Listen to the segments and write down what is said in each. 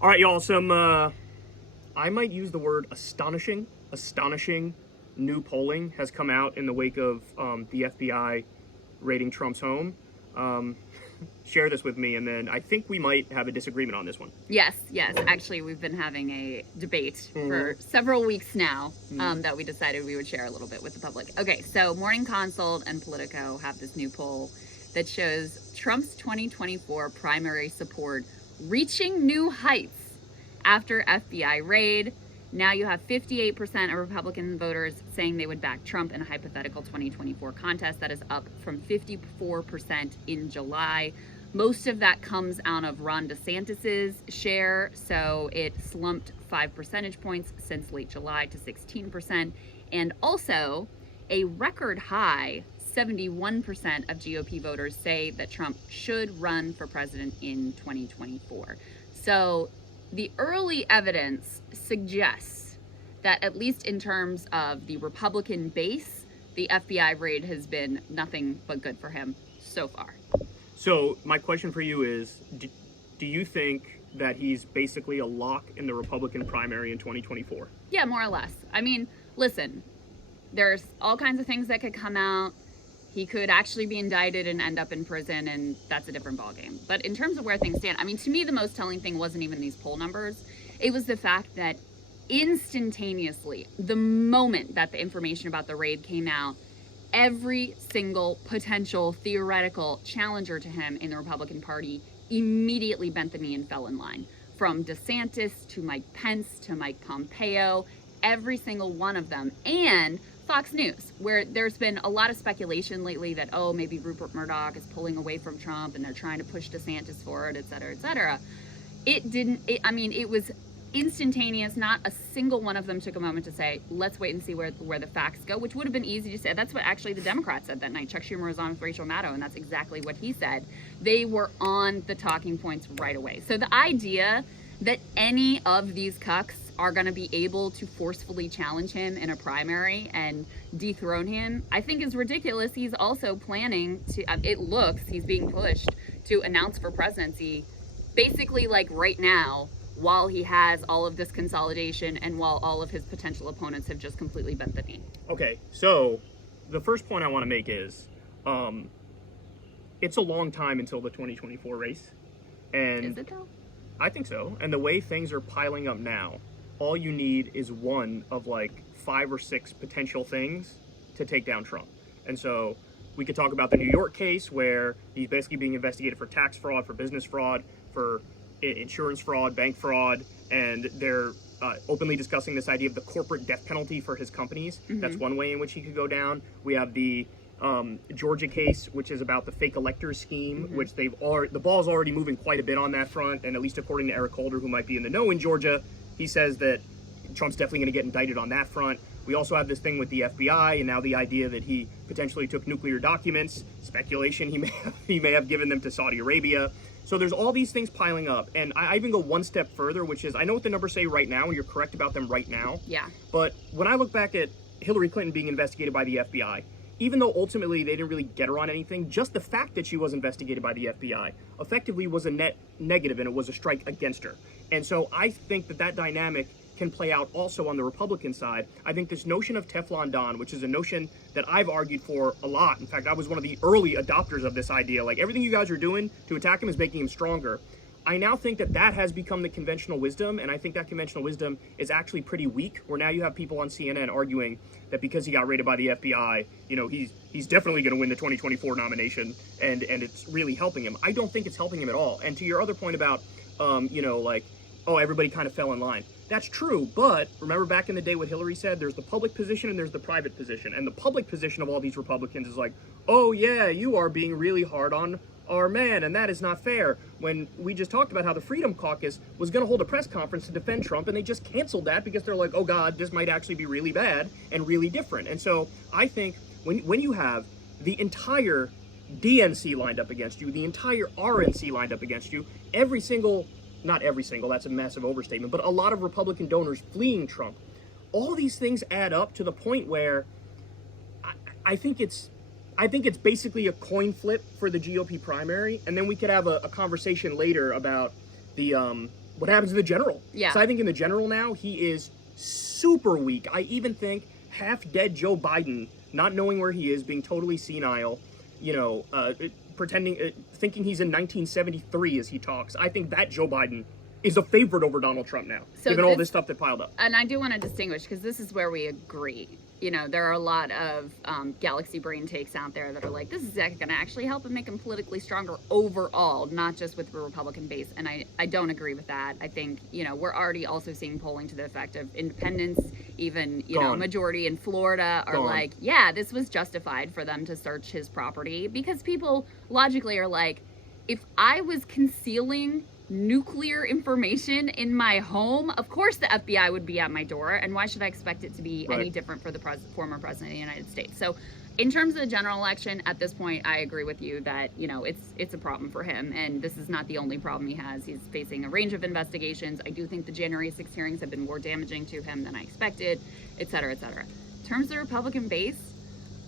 All right, y'all, some, I might use the word astonishing new polling has come out in the wake of the FBI raiding Trump's home. Share this with me, and then I think we might have a disagreement on this one. Yes. Actually, we've been having a debate for several weeks now that we decided we would share a little bit with the public. Okay, so Morning Consult and Politico have this new poll that shows Trump's 2024 primary support reaching new heights after FBI raid. Now you have 58% of Republican voters saying they would back Trump in a hypothetical 2024 contest. That is up from 54% in July. Most of that comes out of Ron DeSantis's share, so it slumped 5 percentage points since late July to 16%. And also, a record high 71% of GOP voters say that Trump should run for president in 2024. So the early evidence suggests that, at least in terms of the Republican base, the FBI raid has been nothing but good for him so far. So my question for you is, do you think that he's basically a lock in the Republican primary in 2024? Yeah, more or less. I mean, listen, there's all kinds of things that could come out. He could actually be indicted and end up in prison, and that's a different ballgame. But in terms of where things stand, I mean, to me, the most telling thing wasn't even these poll numbers. It was the fact that instantaneously, the moment that the information about the raid came out, every single potential theoretical challenger to him in the Republican Party immediately bent the knee and fell in line. From DeSantis to Mike Pence to Mike Pompeo, every single one of them. And Fox News, where there's been a lot of speculation lately that, oh, maybe Rupert Murdoch is pulling away from Trump and they're trying to push DeSantis forward, et cetera, et cetera. It was instantaneous. Not a single one of them took a moment to say, let's wait and see where the facts go, which would have been easy to say. That's what actually the Democrats said that night. Chuck Schumer was on with Rachel Maddow, and that's exactly what he said. They were on the talking points right away. So the idea that any of these cucks are going to be able to forcefully challenge him in a primary and dethrone him, I think is ridiculous. He's also planning to, he's being pushed to announce for presidency basically like right now, while he has all of this consolidation and while all of his potential opponents have just completely bent the knee. Okay, so the first point I want to make is it's a long time until the 2024 race. And is it though? I think so. And the way things are piling up now, all you need is one of like 5 or 6 potential things to take down Trump. And so we could talk about the New York case where he's basically being investigated for tax fraud, for business fraud, for insurance fraud, bank fraud, and they're openly discussing this idea of the corporate death penalty for his companies. That's one way in which he could go down. We have the Georgia case, which is about the fake electors scheme, which the ball's already moving quite a bit on that front, and at least according to Eric Holder, who might be in the know in Georgia, he says that Trump's definitely going to get indicted on that front. We also have this thing with the FBI, and now the idea that he potentially took nuclear documents, speculation he may have given them to Saudi Arabia. So there's all these things piling up, and I even go one step further, which is, I know what the numbers say right now, and you're correct about them right now. Yeah. But when I look back at Hillary Clinton being investigated by the FBI, even though ultimately they didn't really get her on anything, just the fact that she was investigated by the FBI effectively was a net negative, and it was a strike against her. And so I think that dynamic can play out also on the Republican side. I think this notion of Teflon Don, which is a notion that I've argued for a lot. In fact, I was one of the early adopters of this idea. Like, everything you guys are doing to attack him is making him stronger. I now think that has become the conventional wisdom, and I think that conventional wisdom is actually pretty weak, where now you have people on CNN arguing that because he got raided by the FBI, he's definitely going to win the 2024 nomination, and it's really helping him. I don't think it's helping him at all. And to your other point about, everybody kind of fell in line. That's true, but remember back in the day what Hillary said, there's the public position and there's the private position. And the public position of all these Republicans is like, oh yeah, you are being really hard on our man, and that is not fair. When we just talked about how the Freedom Caucus was going to hold a press conference to defend Trump, and they just canceled that because they're like, oh God, this might actually be really bad and really different. And so I think when you have the entire DNC lined up against you, the entire RNC lined up against you, not every single, that's a massive overstatement, but a lot of Republican donors fleeing Trump, all these things add up to the point where I think it's basically a coin flip for the GOP primary, and then we could have a conversation later about the what happens to the general? Yeah. So I think in the general now, he is super weak. I even think half-dead Joe Biden, not knowing where he is, being totally senile, thinking he's in 1973 as he talks. I think that Joe Biden is a favorite over Donald Trump now, given all this stuff that piled up. And I do want to distinguish, because this is where we agree. There are a lot of galaxy brain takes out there that are like, this is going to actually help him make him politically stronger overall, not just with the Republican base. And I don't agree with that. I think, we're already also seeing polling to the effect of independents, even, majority in Florida are like, yeah, this was justified for them to search his property, because people logically are like, if I was concealing nuclear information in my home, of course the FBI would be at my door, and why should I expect it to be any different for the former president of the United States? So in terms of the general election, at this point, I agree with you that, it's a problem for him, and this is not the only problem he has. He's facing a range of investigations. I do think the January 6 hearings have been more damaging to him than I expected, et cetera, et cetera. In terms of the Republican base,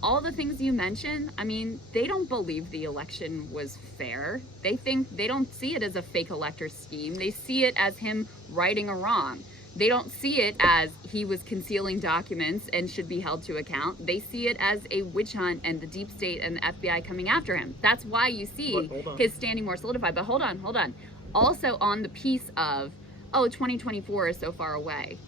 all the things you mentioned, they don't believe the election was fair. They don't see it as a fake elector scheme. They see it as him righting a wrong. They don't see it as he was concealing documents and should be held to account. They see it as a witch hunt and the deep state and the FBI coming after him. That's why you see his standing more solidified. But hold on. Also on the piece of, 2024 is so far away.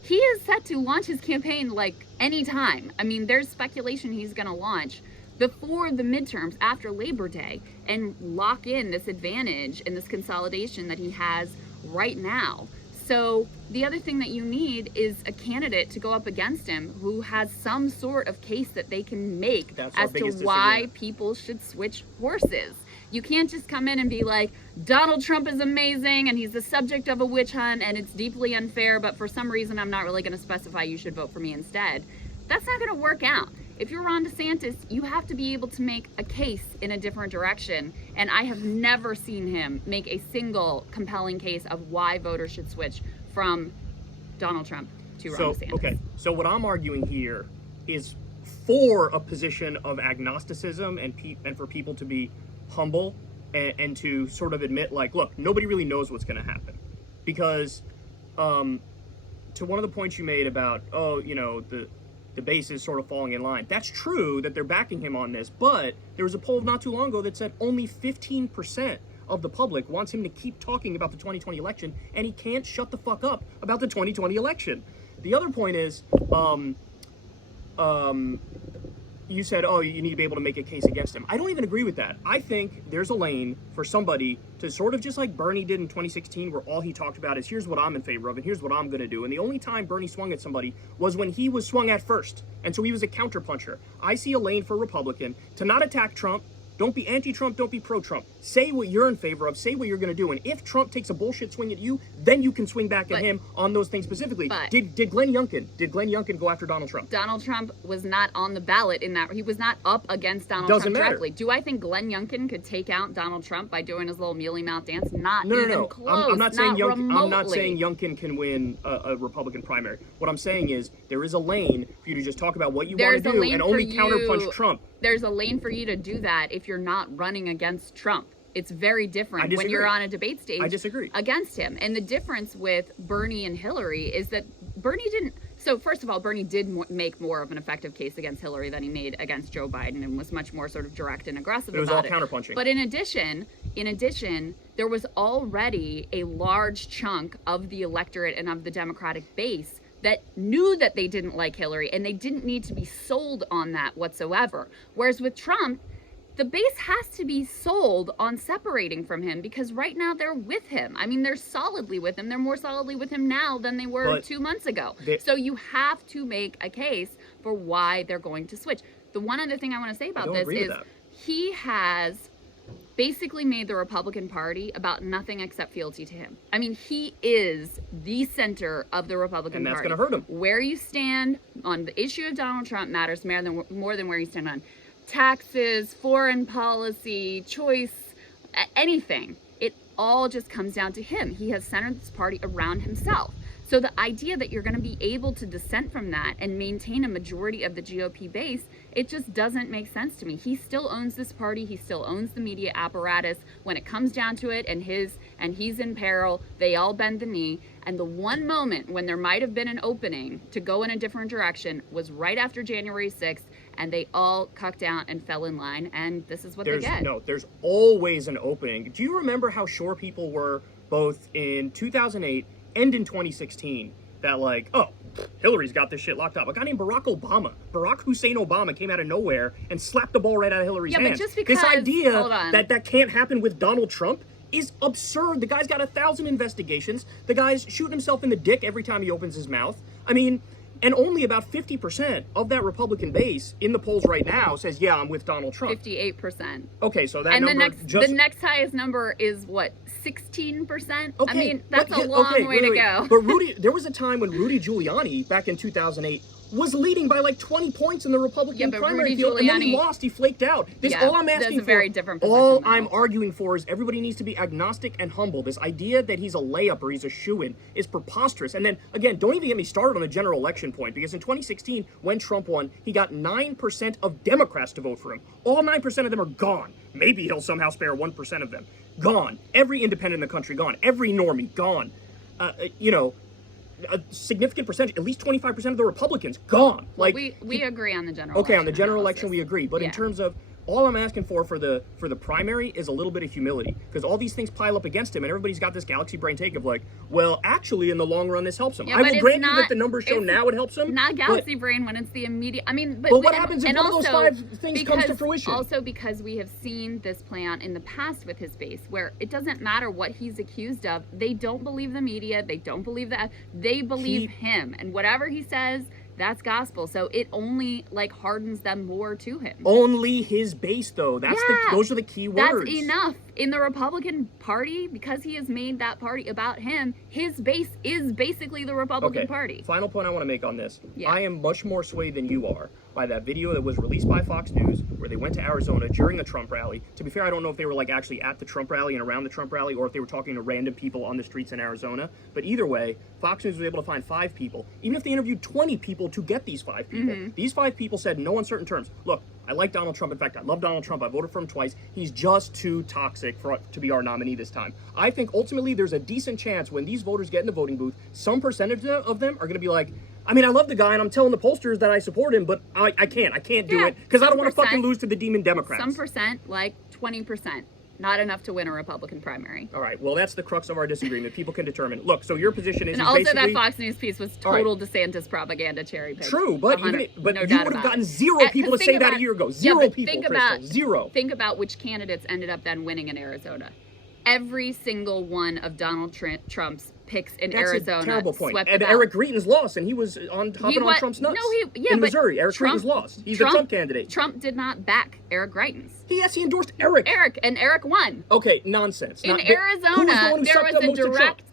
He is set to launch his campaign like any time. There's speculation he's going to launch before the midterms after Labor Day and lock in this advantage and this consolidation that he has right now. So the other thing that you need is a candidate to go up against him who has some sort of case that they can make as to why people should switch horses. You can't just come in and be like, Donald Trump is amazing and he's the subject of a witch hunt and it's deeply unfair, but for some reason I'm not really going to specify you should vote for me instead. That's not going to work out. If you're Ron DeSantis, you have to be able to make a case in a different direction, and I have never seen him make a single compelling case of why voters should switch from Donald Trump to Ron DeSantis. Okay, so what I'm arguing here is for a position of agnosticism and for people to be humble and to sort of admit, like, look, nobody really knows what's going to happen. Because to one of the points you made about, the base is sort of falling in line. That's true that they're backing him on this, but there was a poll not too long ago that said only 15% of the public wants him to keep talking about the 2020 election, and he can't shut the fuck up about the 2020 election. The other point is, you said, you need to be able to make a case against him. I don't even agree with that. I think there's a lane for somebody to sort of just like Bernie did in 2016, where all he talked about is, here's what I'm in favor of and here's what I'm going to do. And the only time Bernie swung at somebody was when he was swung at first. And so he was a counterpuncher. I see a lane for a Republican to not attack Trump. Don't be anti-Trump, don't be pro-Trump. Say what you're in favor of, say what you're going to do. And if Trump takes a bullshit swing at you, then you can swing back at him on those things specifically. Did Glenn Youngkin go after Donald Trump? Donald Trump was not on the ballot in that. He was not up against Donald Trump directly. Do I think Glenn Youngkin could take out Donald Trump by doing his little mealy mouth dance? No. Close. I'm not saying Youngkin can win a Republican primary. What I'm saying is there is a lane for you to just talk about what you want to do and only counterpunch Trump. There's a lane for you to do that if you're not running against Trump. It's very different when you're on a debate stage. I disagree. Against him. And the difference with Bernie and Hillary is that Bernie didn't. So first of all, Bernie did make more of an effective case against Hillary than he made against Joe Biden, and was much more sort of direct and aggressive about it. It was all counterpunching. But in addition, there was already a large chunk of the electorate and of the Democratic base that knew that they didn't like Hillary, and they didn't need to be sold on that whatsoever. Whereas with Trump, the base has to be sold on separating from him, because right now they're with him. They're solidly with him. They're more solidly with him now than they were 2 months ago. So you have to make a case for why they're going to switch. The one other thing I want to say about this is he has basically made the Republican Party about nothing except fealty to him. He is the center of the Republican Party. And that's going to hurt him. Where you stand on the issue of Donald Trump matters more than where you stand on taxes, foreign policy, choice, anything. It all just comes down to him. He has centered this party around himself. So the idea that you're going to be able to dissent from that and maintain a majority of the GOP base, it just doesn't make sense to me. He still owns this party. He still owns the media apparatus. When it comes down to it, and he's in peril, they all bend the knee. And the one moment when there might have been an opening to go in a different direction was right after January 6th, and they all cucked out and fell in line, and this is what they get. No, there's always an opening. Do you remember how sure people were both in 2008 and in 2016 that, like, oh, Hillary's got this shit locked up? A guy named Barack Hussein Obama came out of nowhere and slapped the ball right out of Hillary's hands. But just because, this idea hold on, that can't happen with Donald Trump is absurd. The guy's got 1,000 investigations. The guy's shooting himself in the dick every time he opens his mouth. I mean, and only about 50% of that Republican base in the polls right now says, yeah, I'm with Donald Trump. 58%. Okay, so that and number the next highest number is what, 16%? Okay, I mean, that's a long way to go. But there was a time when Rudy Giuliani, back in 2008, was leading by like 20 points in the Republican primary field, and then he lost. He flaked out. All I'm asking for, very different position, all I'm arguing for is everybody needs to be agnostic and humble. This idea that he's a layup or he's a shoo-in is preposterous. And then, again, don't even get me started on the general election point, because in 2016, when Trump won, he got 9% of Democrats to vote for him. All 9% of them are gone. Maybe he'll somehow spare 1% of them. Gone. Every independent in the country gone. Every normie gone. A significant percentage, at least 25% of the Republicans, gone. Like, we agree on the general election. Okay, on the general election we agree, but in terms of all I'm asking for the primary is a little bit of humility, because all these things pile up against him, and everybody's got this galaxy brain take of like, well, actually, in the long run, this helps him. I will grant you that the numbers show now it helps him. Not galaxy brain when it's the immediate. I mean, but what happens if one of those 5 things comes to fruition? Also, because we have seen this play out in the past with his base, where it doesn't matter what he's accused of. They don't believe the media. They don't believe that. They believe him, and whatever he says, that's gospel. So it only hardens them more to him. Only his base, though. Those are the key words. That's enough. In the Republican Party, because he has made that party about him, his base is basically the Republican Party. Final point I want to make on this. Yeah. I am much more swayed than you are by that video that was released by Fox News where they went to Arizona during the Trump rally. To be fair, I don't know if they were actually at the Trump rally and around the Trump rally, or if they were talking to random people on the streets in Arizona. But either way, Fox News was able to find 5 people. Even if they interviewed 20 people to get these 5 people, these 5 people said in no uncertain terms, look, I like Donald Trump. In fact, I love Donald Trump. I voted for him twice. He's just too toxic to be our nominee this time. I think ultimately there's a decent chance when these voters get in the voting booth, some percentage of them are going to be like, I mean, I love the guy, and I'm telling the pollsters that I support him, but I can't do it, because I don't want to fucking lose to the demon Democrats. Some percent, 20%. Not enough to win a Republican primary. All right, well, that's the crux of our disagreement. People can determine. Look, so your position is... And also that Fox News piece was total DeSantis propaganda cherry pick. True, but you would have gotten 0 people to say that a year ago. 0 people, Crystal. 0. Think about which candidates ended up then winning in Arizona. Every single one of Donald Trump's picks in Arizona. That's a terrible point. And Eric Greitens lost, and he was hopping on Trump's nuts. In Missouri, Eric Greitens lost. He's the Trump candidate. Trump did not back Eric Greitens. Yes, he endorsed Eric. And Eric won. Okay, nonsense. In Arizona,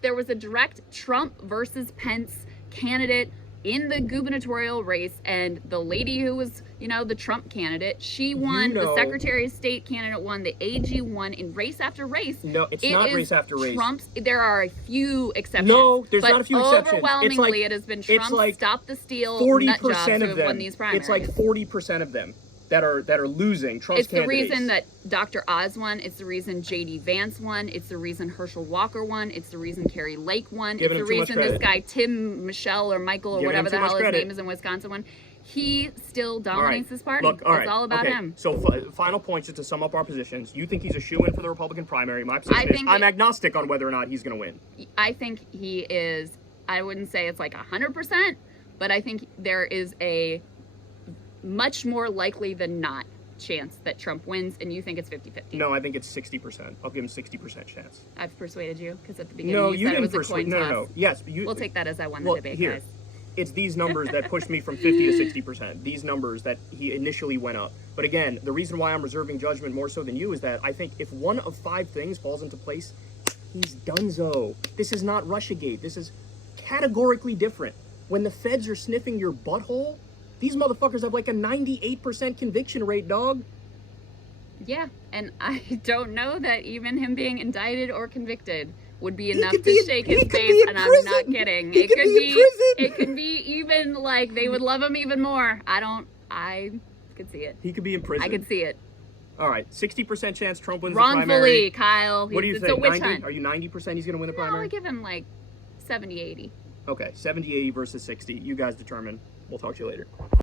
there was a direct Trump versus Pence candidate in the gubernatorial race, and the lady who was, the Trump candidate, she won. The Secretary of State candidate won. The AG won in race after race. No, it's not race after race. There are a few exceptions. No, there's not a few exceptions. Overwhelmingly, it has been Trump, stop the steal, 40% of them. Won these primaries. It's like 40% of them that are losing Trump's candidates. It's the reason that Dr. Oz won. It's the reason J.D. Vance won. It's the reason Herschel Walker won. It's the reason Carrie Lake won. It's the reason this guy Tim Michelle or Michael or whatever the hell his name is in Wisconsin won. He still dominates this party. Look, it's all about him. So final point, just to sum up our positions. You think he's a shoo-in for the Republican primary. My position is I'm agnostic on whether or not he's going to win. I think he is. I wouldn't say it's 100%, but I think there is a much more likely than not chance that Trump wins, and you think it's 50-50. No, I think it's 60%. I'll give him 60% chance. I've persuaded you, because at the beginning you said it was a coin toss. No. Yes, we'll take that as I won the debate, guys. It's these numbers that pushed me from 50 to 60%. These numbers that he initially went up. But again, the reason why I'm reserving judgment more so than you is that I think if one of 5 things falls into place, he's donezo. This is not Russiagate. This is categorically different. When the feds are sniffing your butthole, these motherfuckers have a 98% conviction rate, dog. Yeah, and I don't know that even him being indicted or convicted would be He enough could to be in- shake he his could be face, in and prison. I'm not kidding. He It could could be in prison. it could be even like they would love him even more. I could see it. He could be in prison. I could see it. All right, 60% chance Trump wins the primary. Wrongfully, Kyle. What do you It's think? a witch 90? hunt. Are you 90% he's going to win the No, I primary? give him like 70, 80. Okay, 70-80 versus 60. You guys determine. We'll talk to you later.